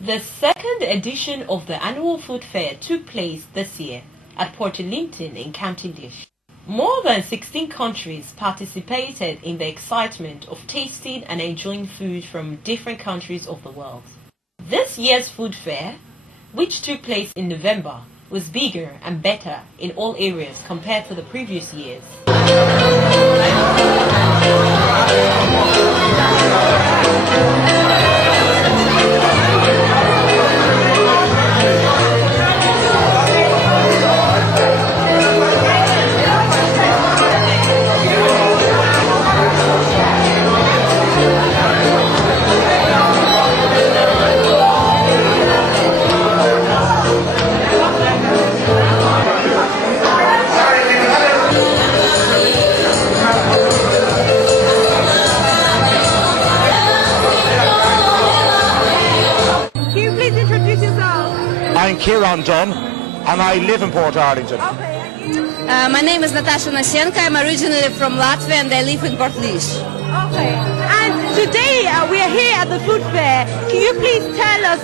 The second edition of the annual food fair took place this year at Portarlington in County Laois. More than 16 countries participated in the excitement of tasting and enjoying food from different countries of the world. This year's food fair, which took place in November, was bigger and better in all areas compared to the previous years. I'm Dunn, and I live in Portarlington. My name is Natasha Nasenka. I'm originally from Latvia and I live in Portarlington. Okay. And today we are here at the food fair. Can you please tell us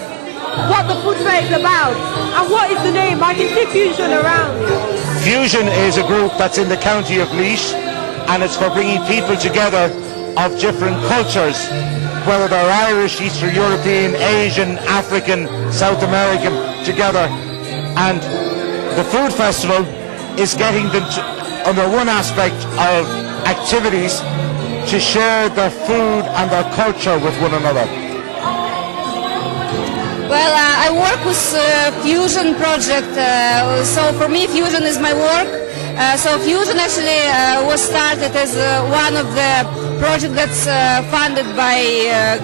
what the food fair is about and what is the name? I can see Fusion around. Fusion is a group that's in the county of Laois, and it's for bringing people together of different cultures, whether they're Irish, Eastern European, Asian, African, South American, together. And the food festival is getting them under one aspect of activities to share their food and their culture with one another. Well, I work with Fusion project, so for me Fusion is my work. So Fusion actually was started as one of the projects that's funded by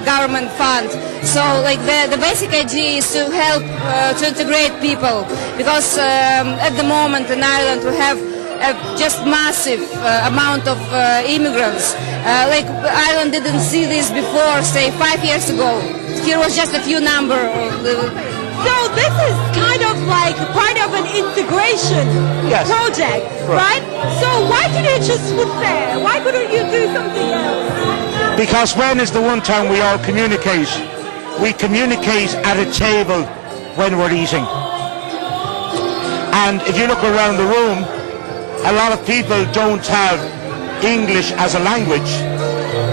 government fund. So like the basic idea is to help to integrate people, because at the moment in Ireland we have just massive amount of immigrants. Like Ireland didn't see this before, say 5 years ago. Here was just a few number of the... So this is kind of like part of an integration project, right? So why did you choose food fair? Why couldn't you do something else? Because when is the one time we all communicate? We communicate at a table when we're eating. And if you look around the room, a lot of people don't have English as a language,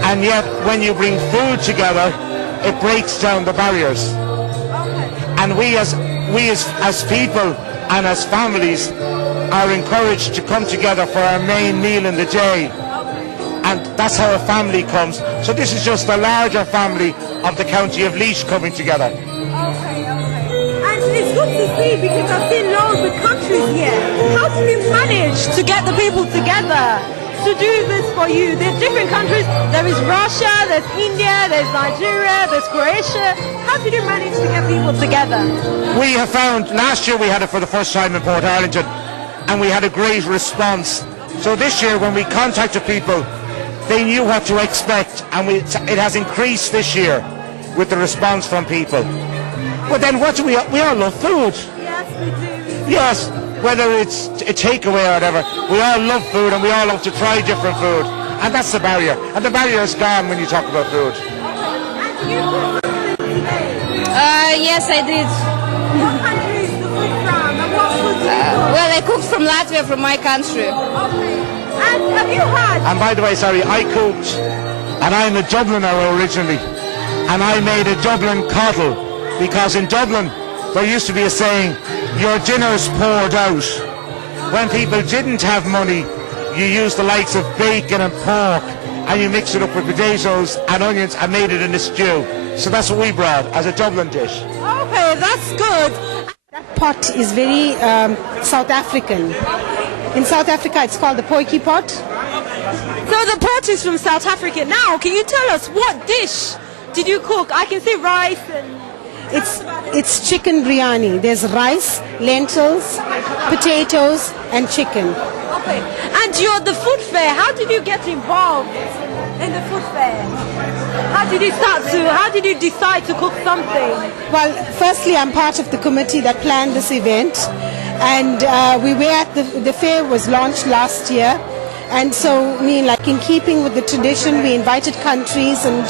and yet when you bring food together, it breaks down the barriers. And we as people and as families are encouraged to come together for our main meal in the day. And that's how a family comes. So this is just a larger family of the county of Laois coming together. Okay. And it's good to see, because I've seen loads of countries here. How did you manage to get the people together to do this for you? There's different countries. There is Russia, there's India, there's Nigeria, there's Croatia. How did you manage to get people together? We have found, last year we had it for the first time in Portarlington, and we had a great response. So this year when we contacted people, they knew what to expect, and it has increased this year with the response from people. But then what do we all love food. Yes, we do. Yes, whether it's a takeaway or whatever, we all love food and we all love to try different food. And that's the barrier. And the barrier is gone when you talk about food. And you cooked something today? Yes, I did. What country is the food from? And what food did you cook? Well, I cooked from Latvia, from my country. Okay. And have you had... And by the way, sorry, I cooked, and I'm a Dubliner originally, and I made a Dublin coddle, because in Dublin there used to be a saying, your dinner's poured out. When people didn't have money, you used the likes of bacon and pork, and you mixed it up with potatoes and onions and made it in a stew. So that's what we brought as a Dublin dish. Okay, that's good. That pot is very South African. In South Africa, it's called the potjie pot. So the pot is from South Africa. Now, can you tell us what dish did you cook? I can see rice and... It's chicken biryani. There's rice, lentils, potatoes, and chicken. Okay. And you're at the food fair. How did you get involved in the food fair? How did you decide to cook something? Well, firstly, I'm part of the committee that planned this event, and we were at the fair was launched last year, and so in keeping with the tradition, we invited countries and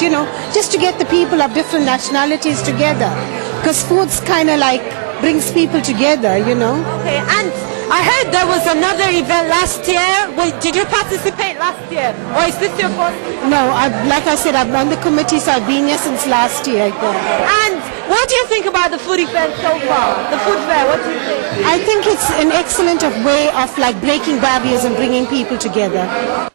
just to get the people of different nationalities together because food's kind of like brings people together, you know. Okay, and I heard there was another event last year. Wait, did you participate last year, or is this your first? No, like I said, I'm on the committee, so I've been here since last year. And what do you think about the food event so far? The food fair, what do you think? I think it's an excellent way of like breaking barriers and bringing people together.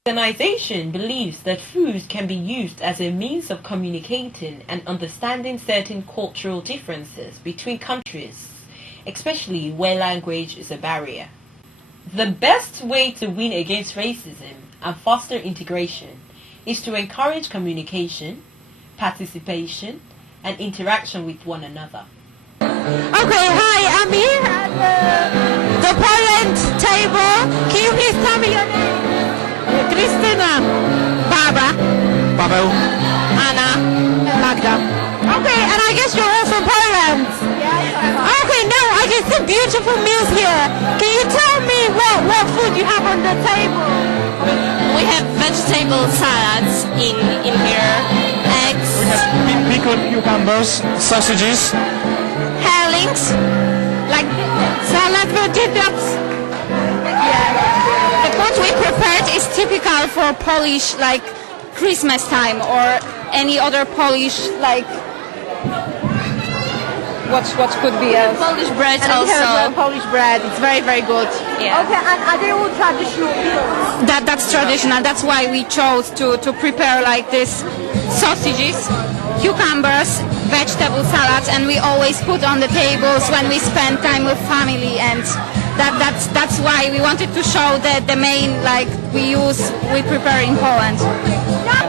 The organization believes that food can be used as a means of communicating and understanding certain cultural differences between countries, especially where language is a barrier. The best way to win against racism and foster integration is to encourage communication, participation, and interaction with one another. Okay, hi, I'm here at the Poland table. Can you please tell me your name? Christina. Barbara. Paweł. Anna. Magda. Okay, and I guess you're all from Poland. Yes. Okay, now I can see beautiful meals here. Can you tell me what food you have on the table? We have vegetable salads in here, eggs, We have pickled cucumbers, sausages. herlings, Like salad vegetables. the food we prepared is typical for Polish, like Christmas time or any other Polish, like What could be else? Polish bread And we have also. Polish bread. It's very, very good. Yeah. Okay, and are they all traditional meals? That's traditional. That's why we chose to prepare like this sausages, cucumbers, vegetable salads, and we always put on the tables when we spend time with family, and that's why we wanted to show that the main like we prepare in Poland.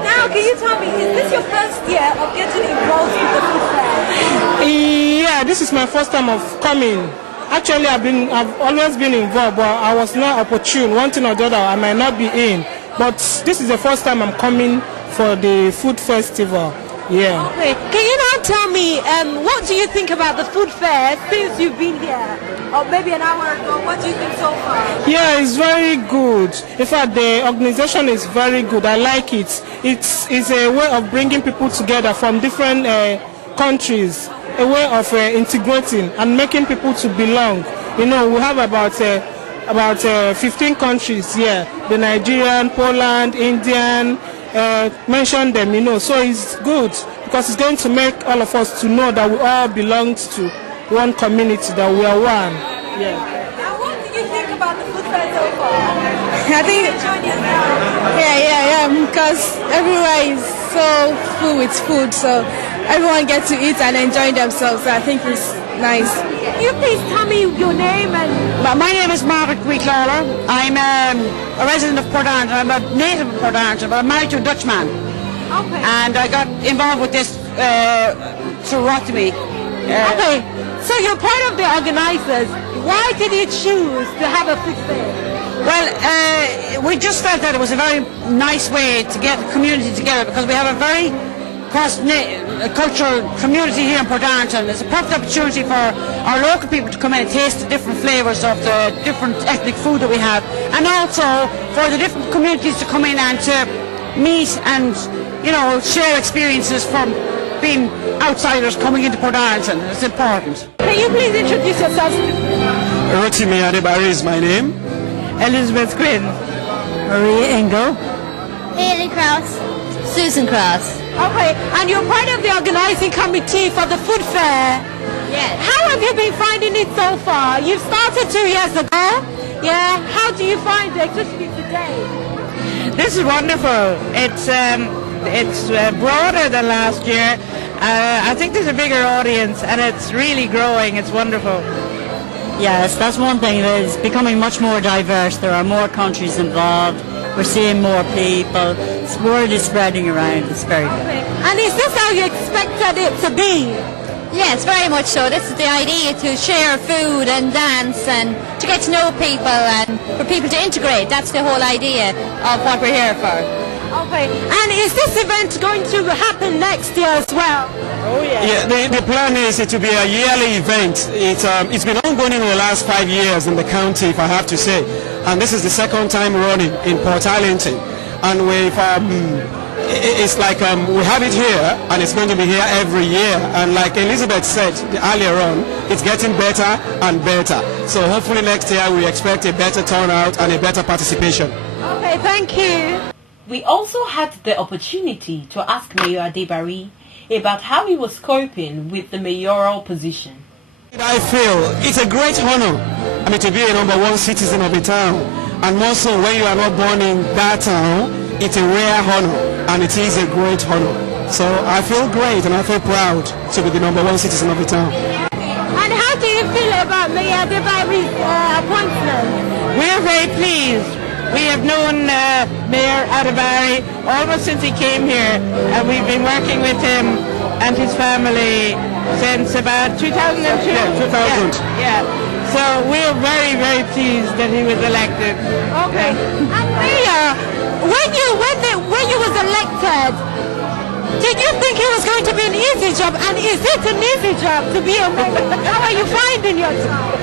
Now, can you tell me, is this your first year of getting involved with the food fair? Yeah, this is my first time of coming. Actually, I've always been involved, but I was not opportune. One thing or the other, I might not be in. But this is the first time I'm coming for the food festival. Yeah. Okay, can you now tell me, what do you think about the food fair since you've been here? Or maybe an hour ago, what do you think so far? Yeah, it's very good. In fact, the organization is very good. I like it. It's a way of bringing people together from different countries, a way of integrating and making people to belong. You know, we have about 15 countries here. The Nigerian, Poland, Indian, mention them, you know. So it's good because it's going to make all of us to know that we all belong to one community, that we are one. Yeah. Now, what do you think about the food fair so far? I think, Enjoying yourself? yeah, because everywhere is so full with food, so everyone gets to eat and enjoy themselves. So I think it's nice. Can you please tell me your name and... My name is Margaret Wheatlawler. I'm a resident of Portarlington. I'm a native of Portarlington, but I'm married to a Dutchman. Okay. And I got involved with this through Rotimi. Okay, so you're part of the organizers. Why did you choose to have a food fair? Well, we just felt that it was a very nice way to get the community together because we have a very cross-cultural community here in Portarlington. It's a perfect opportunity for our local people to come in and taste the different flavours of the different ethnic food that we have, and also for the different communities to come in and to meet and, you know, share experiences from being outsiders coming into Portarlington. It's important. Can you please introduce yourselves? Rotimi Adebari is my name. Elizabeth Quinn. Maria Engel. Haley Krauss. Susan Krauss. Okay, and you're part of the organizing committee for the food fair. Yes. How have you been finding it so far? You've started 2 years ago. Yeah. How do you find it, especially today? This is wonderful. It's broader than last year. I think there's a bigger audience and it's really growing. It's wonderful. Yes, that's one thing. It's becoming much more diverse. There are more countries involved. We're seeing more people. The word is spreading around. It's very good. And is this how you expected it to be? Yes, very much so. This is the idea, to share food and dance and to get to know people and for people to integrate. That's the whole idea of what we're here for. Okay. And is this event going to happen next year as well? Yeah, the plan is it to be a yearly event. It's been ongoing in the last 5 years in the county, if I have to say. And this is the second time running in Portarlington. And we've it's like we have it here, and it's going to be here every year. And like Elizabeth said earlier on, it's getting better and better. So hopefully next year we expect a better turnout and a better participation. Okay, thank you. We also had the opportunity to ask Mayor Adebari about how he was coping with the mayoral position. I feel it's a great honor, to be a #1 citizen of a town, and more so when you are not born in that town. It's a rare honor, and it is a great honor. So I feel great and I feel proud to be the #1 citizen of the town. And how do you feel about Mayor Adebari's appointment? We're very pleased. We have known Mayor Adebari almost since he came here, and we've been working with him and his family since about 2002. Yeah, 2000. Yeah. So we're very, very pleased that he was elected. Okay. And Mayor, when you was elected, did you think it was going to be an easy job? And is it an easy job to be a mayor? How are you finding your job?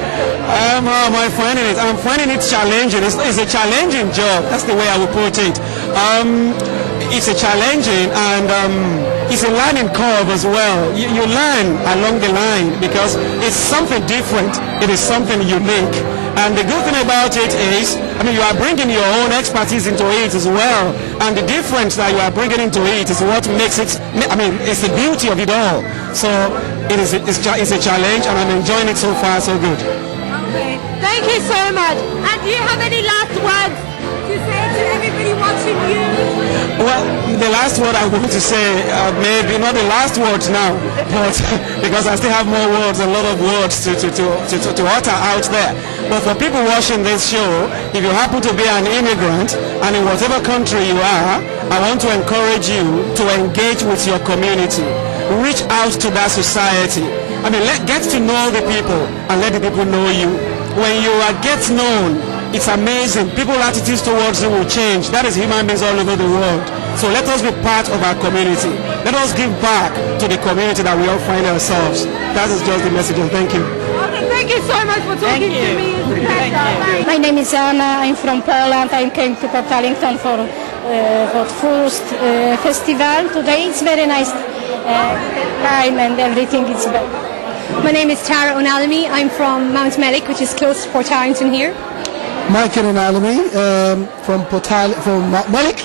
How am I finding it? I'm finding it challenging. It's a challenging job. That's the way I would put it. It's a challenging and it's a learning curve as well. You learn along the line because it's something different. It is something unique. And the good thing about it is, you are bringing your own expertise into it as well. And the difference that you are bringing into it is what makes it, it's the beauty of it all. So it's a challenge and I'm enjoying it so far, so good. Okay, thank you so much. And do you have any last words to say to everybody watching you? Well, the last word I want to say, maybe not the last words now, but because I still have more words, a lot of words to utter out there. But for people watching this show, if you happen to be an immigrant and in whatever country you are, I want to encourage you to engage with your community. Reach out to that society. Get to know the people and let the people know you. When you get known, it's amazing. People's attitudes towards you will change. That is human beings all over the world. So let us be part of our community. Let us give back to the community that we all find ourselves. That is just the message, and thank you. Okay, thank you so much for talking to me. My name is Anna. I'm from Poland. I came to Portarlington for first festival today. It's very nice time and everything is better. My name is Tara Onalami. I'm from Mount Mellick, which is close to Portarlington here. Michael Onalami from Mount Mellick,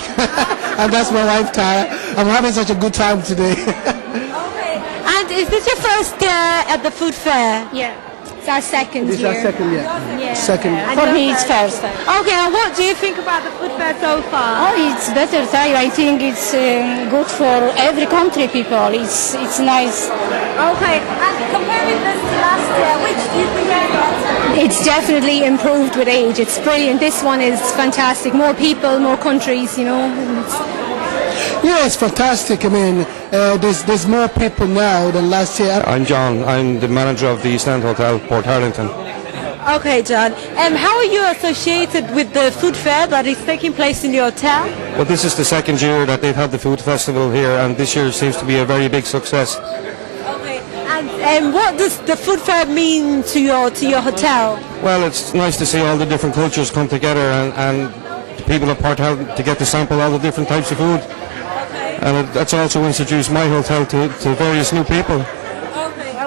and that's my wife Tara. I'm having such a good time today. Okay. And is this your first year at the food fair? Yeah. It's our second It's year. our second year. Yeah. Second. For me, it's first. Okay, and what do you think about the food fair so far? Oh, it's better time. I think it's good for every country people. It's nice. Okay, and comparing this to last year, which do you think is better? It's definitely improved with age. It's brilliant. This one is fantastic. More people, more countries, Yeah, it's fantastic. There's more people now than last year. I'm John. I'm the manager of the East End Hotel, Portarlington. Okay, John. How are you associated with the food fair that is taking place in the hotel? Well, this is the second year that they've had the food festival here, and this year seems to be a very big success. Okay, and what does the food fair mean to your hotel? Well, it's nice to see all the different cultures come together and the people of Portarlington to get to sample all the different types of food. And that's also introduced my hotel to various new people.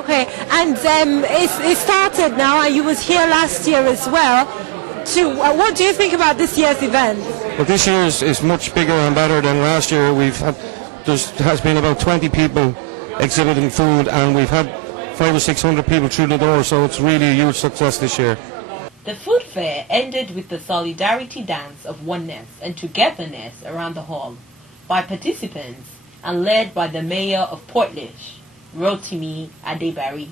Okay, and it started now, and you was here last year as well. What do you think about this year's event? Well, this year is much bigger and better than last year. There has been about 20 people exhibiting food, and we've had 500 or 600 people through the door, so it's really a huge success this year. The food fair ended with the solidarity dance of oneness and togetherness around the hall by participants and led by the mayor of Portlish, Rotimi Adebari.